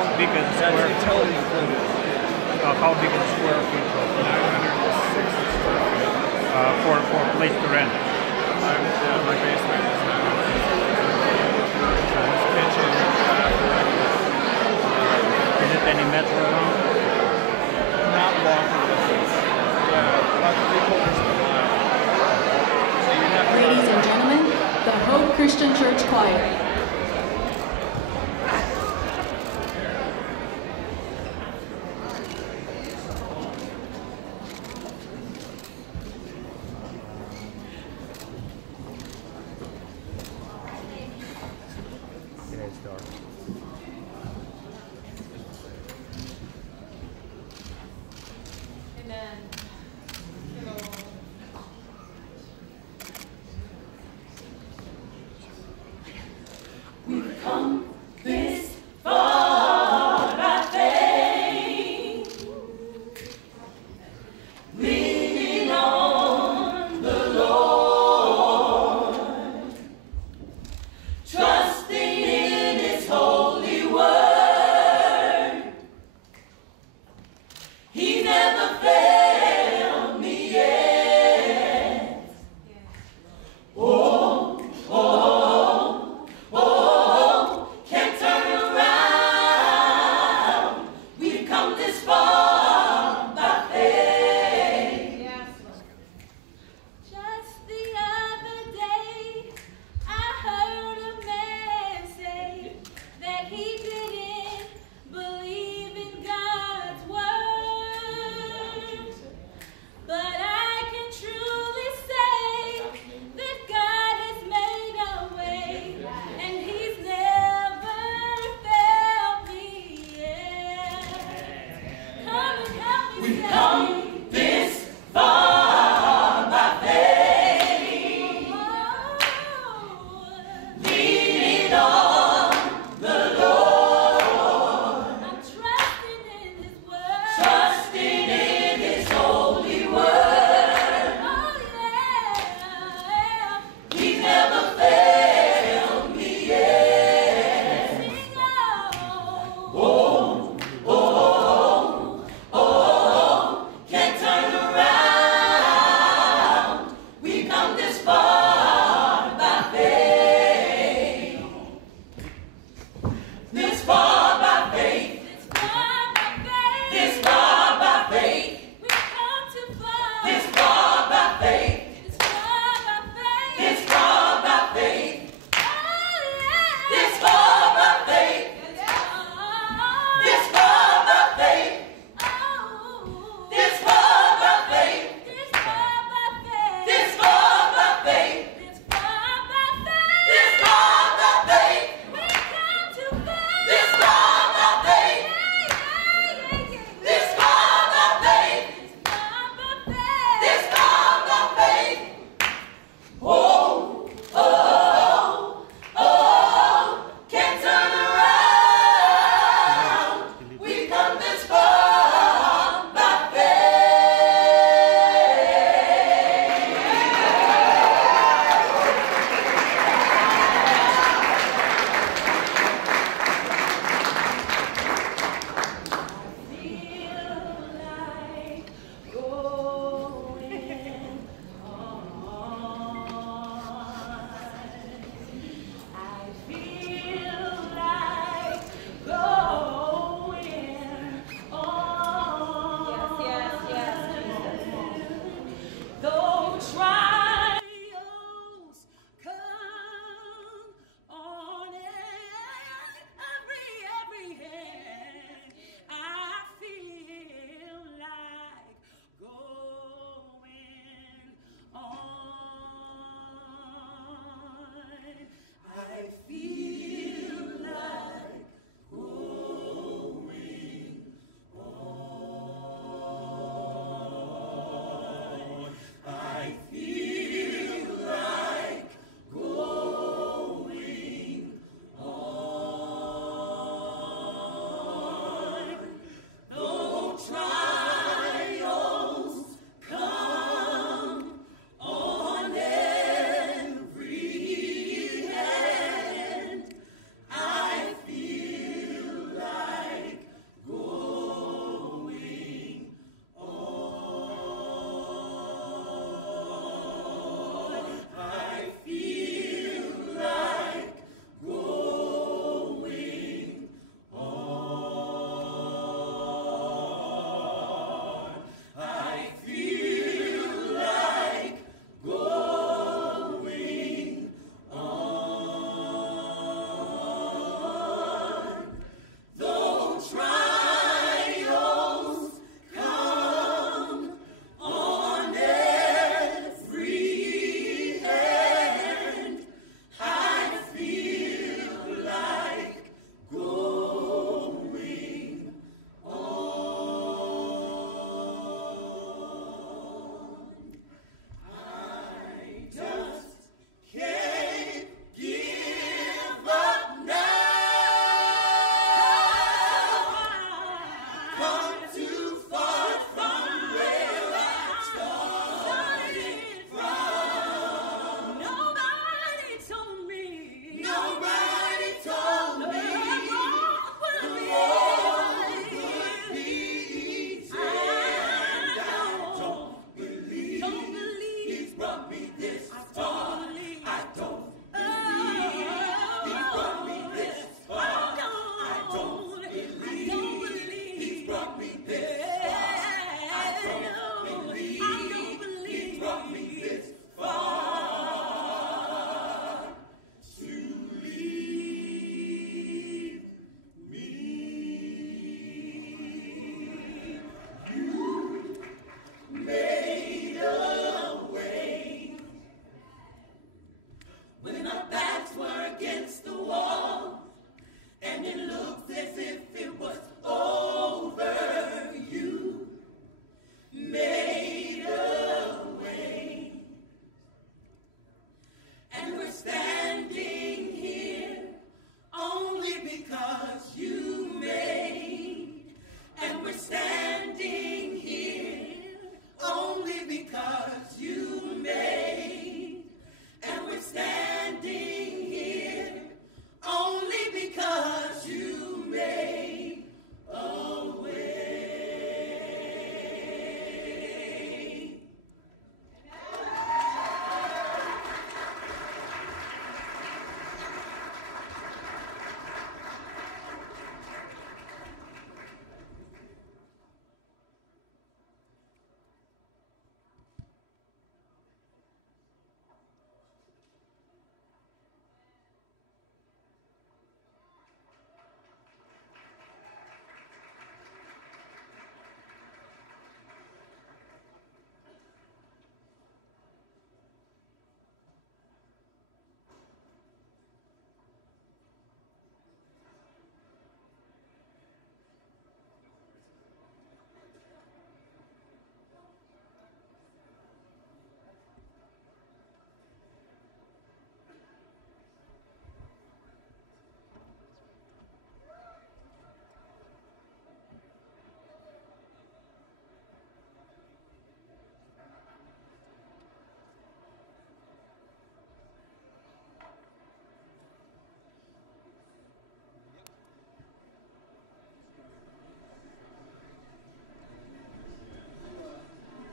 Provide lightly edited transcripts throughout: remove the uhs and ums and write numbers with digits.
how big is the That's square? utility included. How big is the square feet 960 square feet. for place to rent? My basement is 960. Kitchen, bathroom. Is it any metal around? Not walking distance. Yeah, about 3/4 of a mile. So you have to Ladies and gentlemen, the Hope Christian Church Choir. Yeah, it's dark.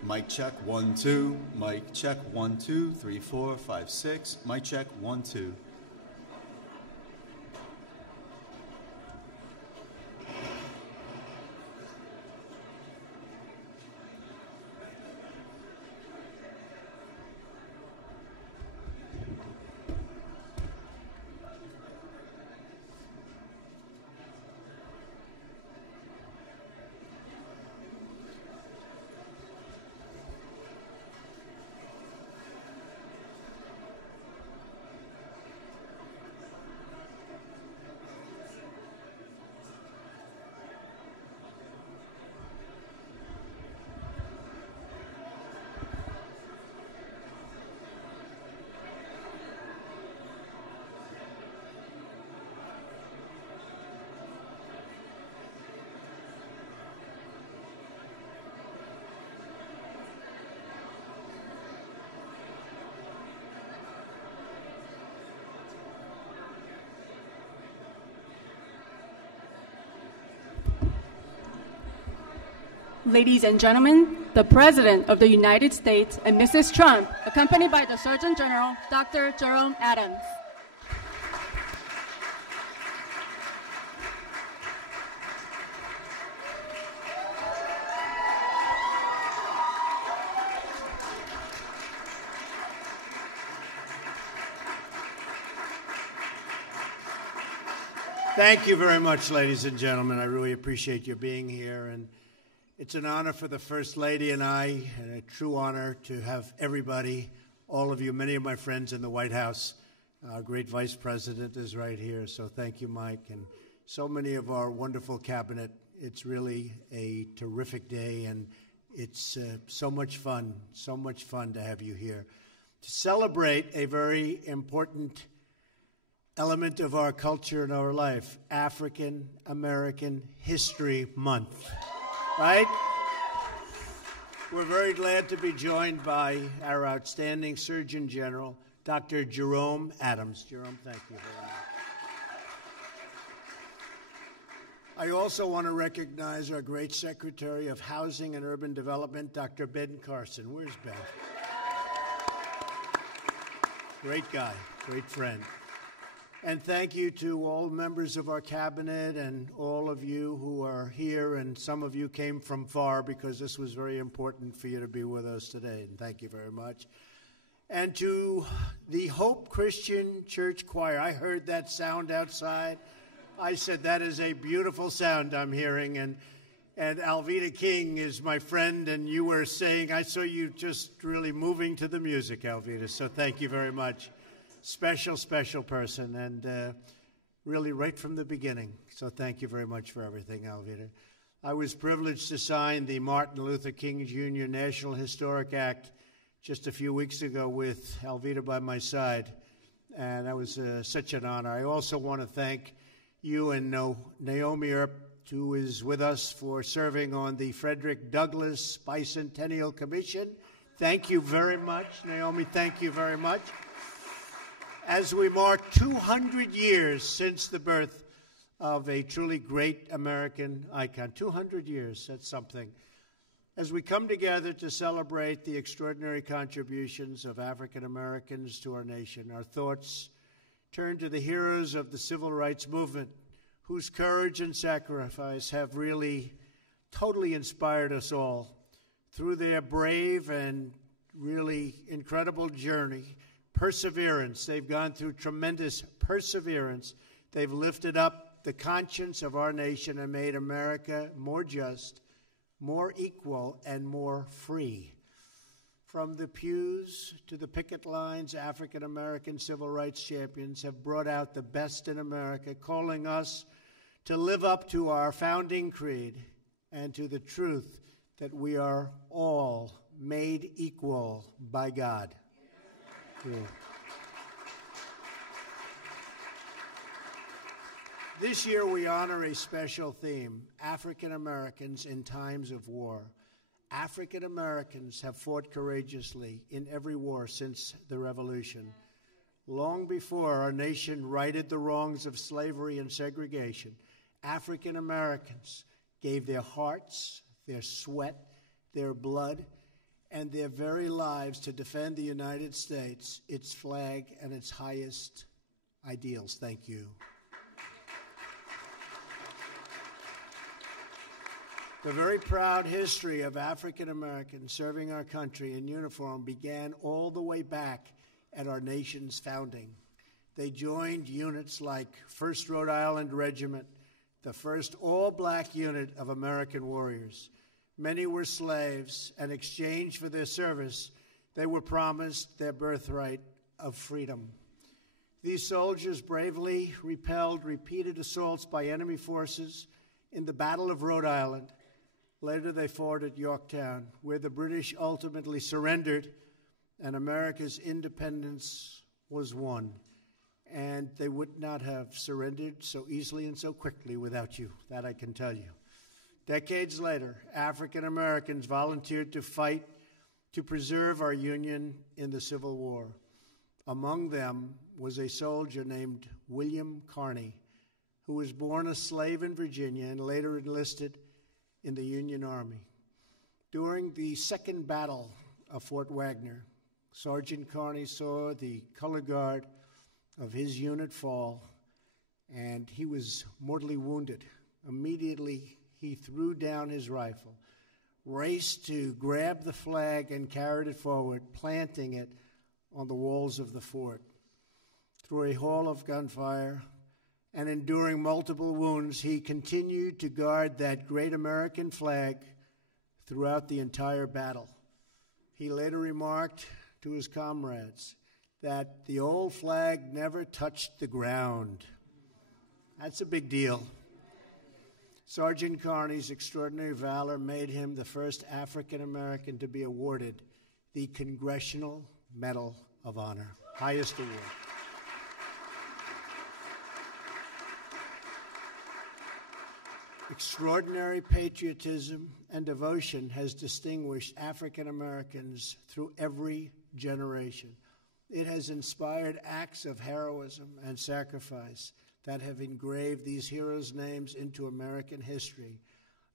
Mic check, 1, 2. Mic check, 1, 2, 3, 4, 5, 6. Mic check, 1, 2. Ladies and gentlemen, the President of the United States and Mrs. Trump, accompanied by the Surgeon General, Dr. Jerome Adams. Thank you very much, ladies and gentlemen. I really appreciate you being here. And it's an honor for the First Lady and I, and a true honor to have everybody, all of you, many of my friends in the White House. Our great Vice President is right here, so thank you, Mike, and so many of our wonderful cabinet. It's really a terrific day, and it's so much fun to have you here to celebrate a very important element of our culture and our life, African American History Month. Right? We're very glad to be joined by our outstanding Surgeon General, Dr. Jerome Adams. Jerome, thank you very much. I also want to recognize our great Secretary of Housing and Urban Development, Dr. Ben Carson. Where's Ben? Great guy, great friend. And thank you to all members of our cabinet and all of you who are here, and some of you came from far because this was very important for you to be with us today, and thank you very much. And to the Hope Christian Church Choir, I heard that sound outside. I said, that is a beautiful sound I'm hearing, and Alveda King is my friend, and you were saying, I saw you just really moving to the music, Alveda, so thank you very much. Special person, and really right from the beginning. So thank you very much for everything, Alveda. I was privileged to sign the Martin Luther King Jr. National Historic Act just a few weeks ago with Alveda by my side, and that was such an honor. I also want to thank you and Naomi Earp, who is with us, for serving on the Frederick Douglass Bicentennial Commission. Thank you very much, Naomi. Thank you very much. As we mark 200 years since the birth of a truly great American icon. 200 years, that's something. As we come together to celebrate the extraordinary contributions of African Americans to our nation, our thoughts turn to the heroes of the civil rights movement, whose courage and sacrifice have really totally inspired us all. Through their brave and really incredible journey, perseverance. They've gone through tremendous perseverance. They've lifted up the conscience of our nation and made America more just, more equal, and more free. From the pews to the picket lines, African American civil rights champions have brought out the best in America, calling us to live up to our founding creed and to the truth that we are all made equal by God. Yeah. This year we honor a special theme, African Americans in times of war. African Americans have fought courageously in every war since the Revolution. Long before our nation righted the wrongs of slavery and segregation, African Americans gave their hearts, their sweat, their blood, and their very lives to defend the United States, its flag, and its highest ideals. Thank you. The very proud history of African Americans serving our country in uniform began all the way back at our nation's founding. They joined units like 1st Rhode Island Regiment, the first all-black unit of American warriors. Many were slaves, and in exchange for their service, they were promised their birthright of freedom. These soldiers bravely repelled repeated assaults by enemy forces in the Battle of Rhode Island. Later, they fought at Yorktown, where the British ultimately surrendered and America's independence was won. And they would not have surrendered so easily and so quickly without you, that I can tell you. Decades later, African Americans volunteered to fight to preserve our Union in the Civil War. Among them was a soldier named William Carney, who was born a slave in Virginia and later enlisted in the Union Army. During the Second Battle of Fort Wagner, Sergeant Carney saw the color guard of his unit fall, and he was mortally wounded. Immediately, he threw down his rifle, raced to grab the flag, and carried it forward, planting it on the walls of the fort. Through a hail of gunfire and enduring multiple wounds, he continued to guard that great American flag throughout the entire battle. He later remarked to his comrades that the old flag never touched the ground. That's a big deal. Sergeant Carney's extraordinary valor made him the first African American to be awarded the Congressional Medal of Honor, highest award. Extraordinary patriotism and devotion has distinguished African Americans through every generation. It has inspired acts of heroism and sacrifice that have engraved these heroes' names into American history.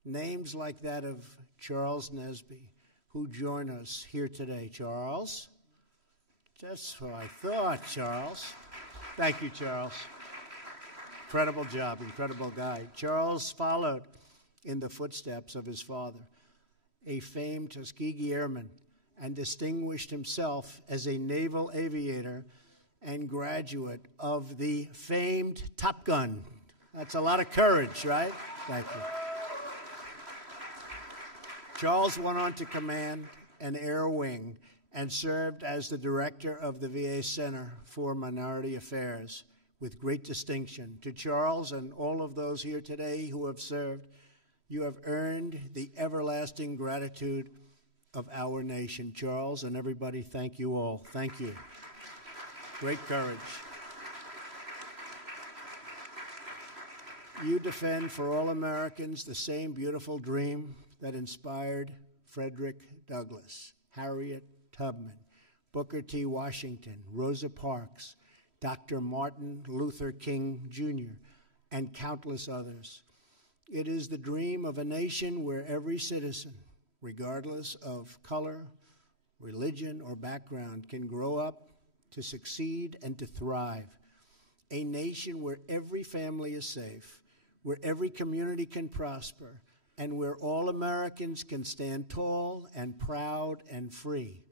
Names like that of Charles Nesby, who join us here today. Charles? That's what I thought, Charles. Thank you, Charles. Incredible job, incredible guy. Charles followed in the footsteps of his father, a famed Tuskegee Airman, and distinguished himself as a naval aviator and graduate of the famed Top Gun. That's a lot of courage, right? Thank you. Charles went on to command an air wing and served as the director of the VA Center for Minority Affairs with great distinction. To Charles and all of those here today who have served, you have earned the everlasting gratitude of our nation. Charles and everybody, thank you all. Thank you. Great courage. You defend for all Americans the same beautiful dream that inspired Frederick Douglass, Harriet Tubman, Booker T. Washington, Rosa Parks, Dr. Martin Luther King Jr., and countless others. It is the dream of a nation where every citizen, regardless of color, religion, or background, can grow up to succeed and to thrive. A nation where every family is safe, where every community can prosper, and where all Americans can stand tall and proud and free.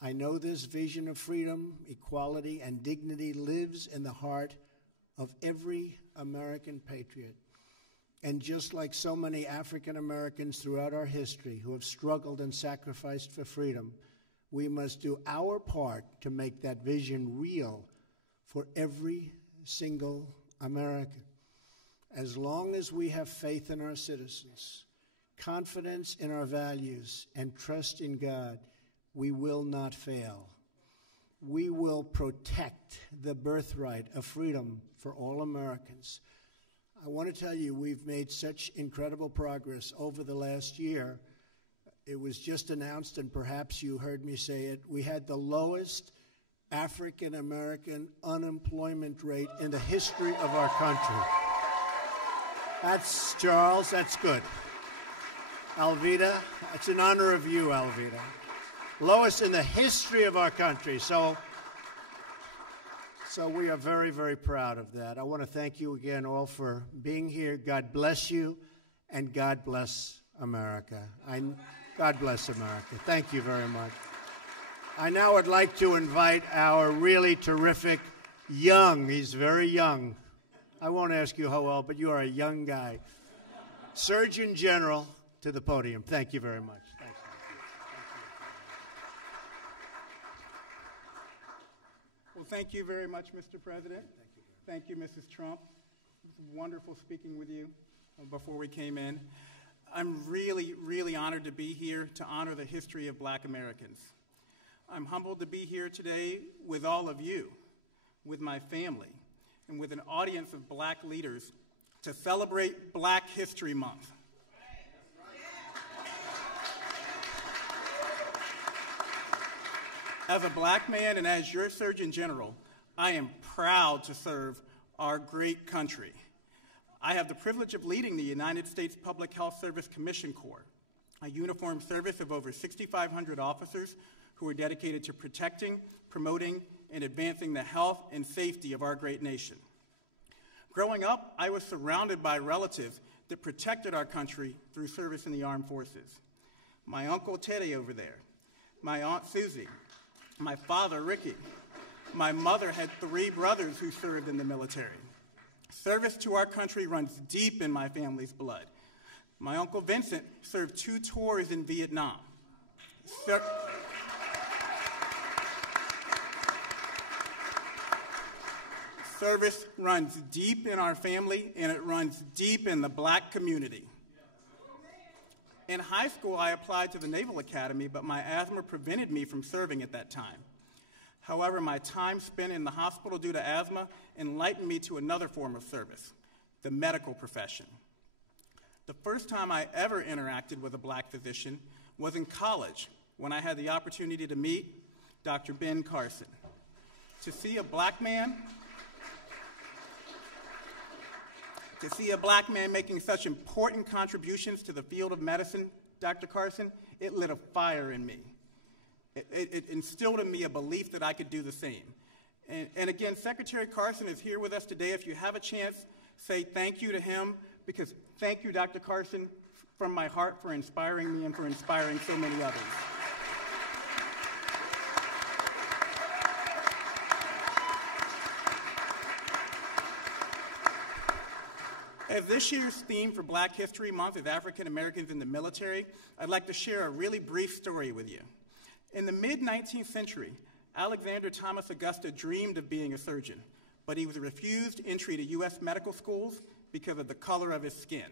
I know this vision of freedom, equality, and dignity lives in the heart of every American patriot. And just like so many African Americans throughout our history who have struggled and sacrificed for freedom, we must do our part to make that vision real for every single American. As long as we have faith in our citizens, confidence in our values, and trust in God, we will not fail. We will protect the birthright of freedom for all Americans. I want to tell you, we've made such incredible progress over the last year. It was just announced, and perhaps you heard me say it, we had the lowest African American unemployment rate in the history of our country. That's, Charles, that's good. Alveda, it's an honor of you, Alveda. Lowest in the history of our country. So we are very, very proud of that. I want to thank you again all for being here. God bless you, and God bless America. God bless America. Thank you very much. I now would like to invite our really terrific he's very young. I won't ask you how old, but you are a young guy. Surgeon General to the podium. Thank you very much. Thanks. Well, thank you very much, Mr. President. Thank you, Mrs. Trump. It was wonderful speaking with you before we came in. I'm really, really honored to be here to honor the history of Black Americans. I'm humbled to be here today with all of you, with my family, and with an audience of Black leaders to celebrate Black History Month. As a Black man and as your Surgeon General, I am proud to serve our great country. I have the privilege of leading the United States Public Health Service Commission Corps, a uniformed service of over 6,500 officers who are dedicated to protecting, promoting, and advancing the health and safety of our great nation. Growing up, I was surrounded by relatives that protected our country through service in the armed forces. My Uncle Teddy over there, my Aunt Susie, my father Ricky. My mother had 3 brothers who served in the military. Service to our country runs deep in my family's blood. My Uncle Vincent served 2 tours in Vietnam. Service runs deep in our family, and it runs deep in the Black community. In high school, I applied to the Naval Academy, but my asthma prevented me from serving at that time. However, my time spent in the hospital due to asthma enlightened me to another form of service, the medical profession. The first time I ever interacted with a Black physician was in college, when I had the opportunity to meet Dr. Ben Carson. To see a Black man making such important contributions to the field of medicine, Dr. Carson, it lit a fire in me. It instilled in me a belief that I could do the same. And again, Secretary Carson is here with us today. If you have a chance, say thank you to him, because thank you, Dr. Carson, from my heart for inspiring me and for inspiring so many others. As this year's theme for Black History Month is African Americans in the military, I'd like to share a really brief story with you. In the mid-19th century, Alexander Thomas Augusta dreamed of being a surgeon, but he was refused entry to U.S. medical schools because of the color of his skin.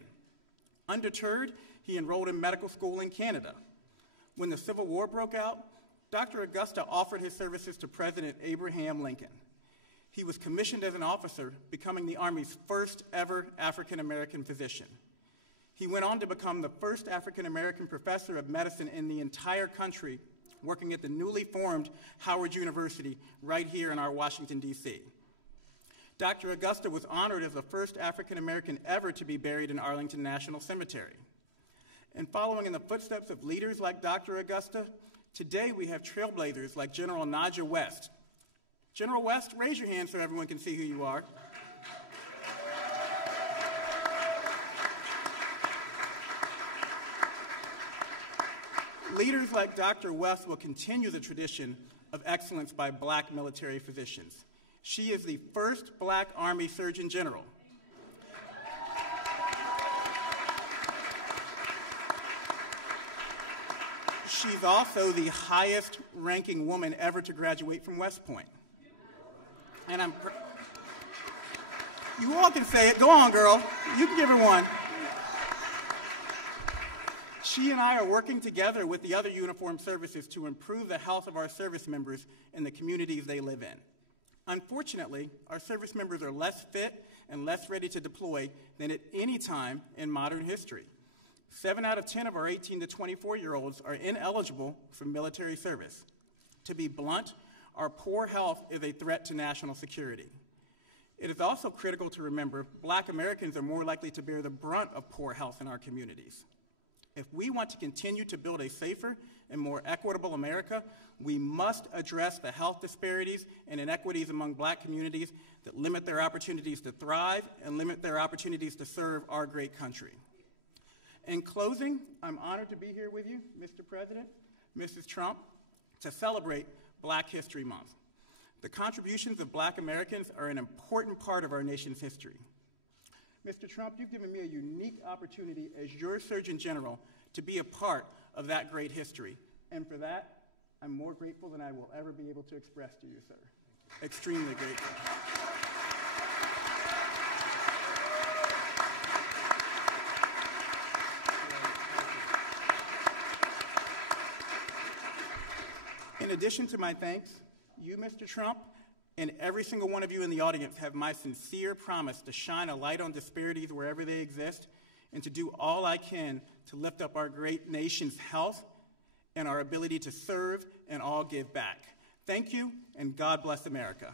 Undeterred, he enrolled in medical school in Canada. When the Civil War broke out, Dr. Augusta offered his services to President Abraham Lincoln. He was commissioned as an officer, becoming the Army's first ever African-American physician. He went on to become the first African-American professor of medicine in the entire country, working at the newly formed Howard University right here in our Washington, D.C. Dr. Augusta was honored as the first African-American ever to be buried in Arlington National Cemetery. And following in the footsteps of leaders like Dr. Augusta, today we have trailblazers like General Nadja West. General West, raise your hand so everyone can see who you are. Leaders like Dr. West will continue the tradition of excellence by Black military physicians. She is the first Black Army Surgeon General. She's also the highest ranking woman ever to graduate from West Point. And you all can say it. Go on, girl. You can give her one. She and I are working together with the other uniformed services to improve the health of our service members in the communities they live in. Unfortunately, our service members are less fit and less ready to deploy than at any time in modern history. 7 out of 10 of our 18 to 24-year-olds are ineligible for military service. To be blunt, our poor health is a threat to national security. It is also critical to remember Black Americans are more likely to bear the brunt of poor health in our communities. If we want to continue to build a safer and more equitable America, we must address the health disparities and inequities among black communities that limit their opportunities to thrive and limit their opportunities to serve our great country. In closing, I'm honored to be here with you, Mr. President, Mrs. Trump, to celebrate Black History Month. The contributions of Black Americans are an important part of our nation's history. Mr. Trump, you've given me a unique opportunity as your Surgeon General to be a part of that great history. And for that, I'm more grateful than I will ever be able to express to you, sir. Extremely grateful. In addition to my thanks, you, Mr. Trump, and every single one of you in the audience have my sincere promise to shine a light on disparities wherever they exist and to do all I can to lift up our great nation's health and our ability to serve and all give back. Thank you, and God bless America.